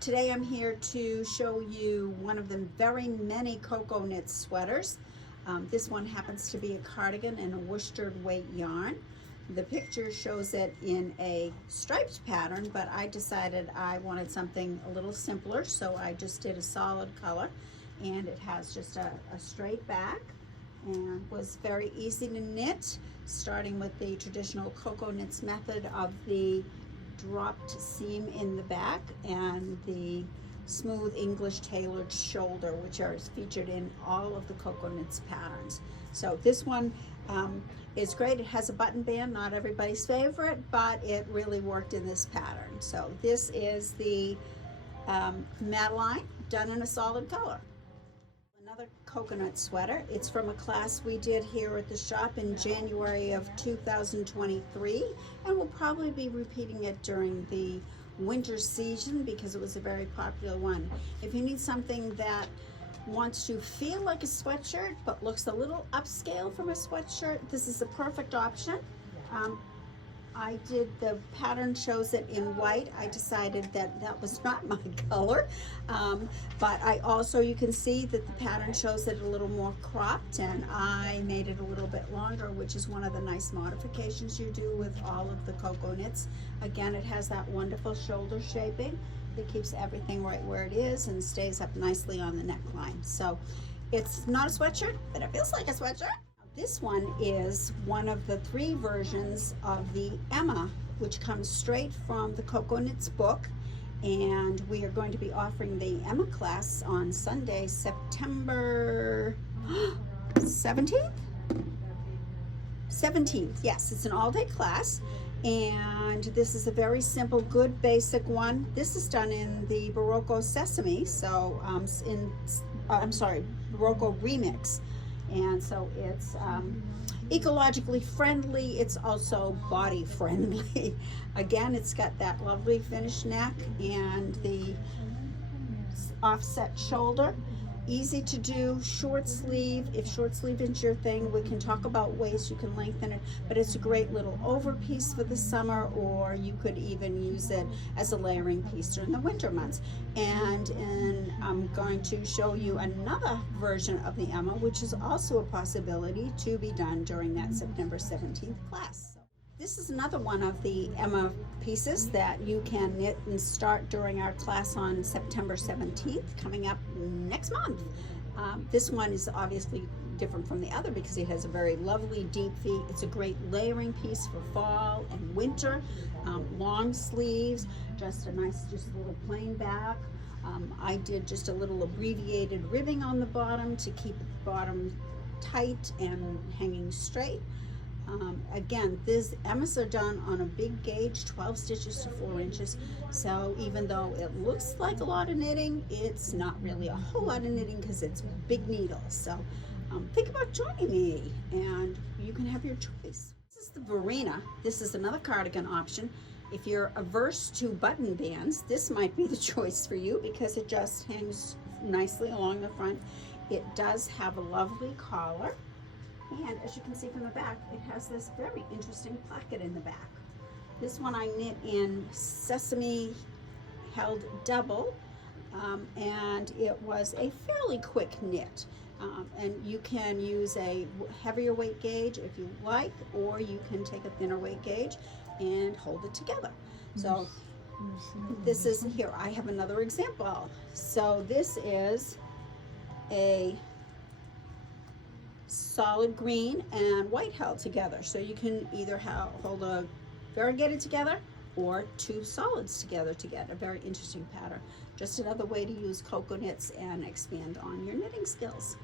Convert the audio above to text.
Today I'm here to show you one of the very many Cocoknits sweaters. This one happens to be a cardigan in a worsted weight yarn. The picture shows it in a striped pattern, but I decided I wanted something a little simpler, so I just did a solid color, and it has just a straight back and was very easy to knit, starting with the traditional Cocoknits method of the dropped seam in the back and the smooth English tailored shoulder, which are featured in all of the Cocoknits patterns. So this one is great. It has a button band, not everybody's favorite, but it really worked in this pattern. So this is the Madeline done in a solid color. Another coconut sweater. It's from a class we did here at the shop in January of 2023, and we'll probably be repeating it during the winter season because it was a very popular one. If you need something that wants to feel like a sweatshirt but looks a little upscale from a sweatshirt, this is a perfect option. I did, the pattern shows it in white. I decided that that was not my color, but I also, you can see that the pattern shows it a little more cropped, and I made it a little bit longer, which is one of the nice modifications you do with all of the Cocoknits. Again, it has that wonderful shoulder shaping that keeps everything right where it is and stays up nicely on the neckline. So it's not a sweatshirt, but it feels like a sweatshirt. This one is one of the 3 versions of the Emma, which comes straight from the Cocoknits book, and we are going to be offering the Emma class on Sunday, September 17th? 17th, yes, it's an all-day class, and this is a very simple, good, basic one. This is done in the Barocco Sesame, so Barocco Remix. And so it's ecologically friendly. It's also body friendly. Again, it's got that lovely finished neck and the offset shoulder. Easy to do, short sleeve. If short sleeve is your thing, we can talk about waist, you can lengthen it, but it's a great little over piece for the summer, or you could even use it as a layering piece during the winter months. And I'm going to show you another version of the Emma, which is also a possibility to be done during that September 17th class. This is another one of the Emma pieces that you can knit and start during our class on September 17th, coming up next month. This one is obviously different from the other because it has a very lovely deep V. It's a great layering piece for fall and winter. Long sleeves, just a nice, just a little plain back. I did just a little abbreviated ribbing on the bottom to keep the bottom tight and hanging straight. Again, these Emmas are done on a big gauge, 12 stitches to 4 inches. So even though it looks like a lot of knitting, it's not really a whole lot of knitting because it's big needles. So think about joining me and you can have your choice. This is the Verena. This is another cardigan option. If you're averse to button bands, this might be the choice for you because it just hangs nicely along the front. It does have a lovely collar. And as you can see from the back, it has this very interesting placket in the back. This one I knit in sesame held double, and it was a fairly quick knit. And you can use a heavier weight gauge if you like, or you can take a thinner weight gauge and hold it together. So this is, here I have another example. So this is a solid green and white held together, so you can either hold a variegated together or 2 solids together to get a very interesting pattern. Just another way to use Cocoknits and expand on your knitting skills.